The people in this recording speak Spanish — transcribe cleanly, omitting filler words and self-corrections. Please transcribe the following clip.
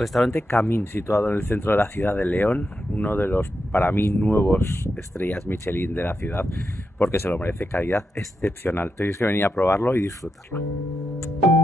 Restaurante Camín, situado en el centro de la ciudad de León, uno de los, para mí, nuevos estrellas Michelin de la ciudad, porque se lo merece, calidad excepcional. Tenéis que venir a probarlo y disfrutarlo.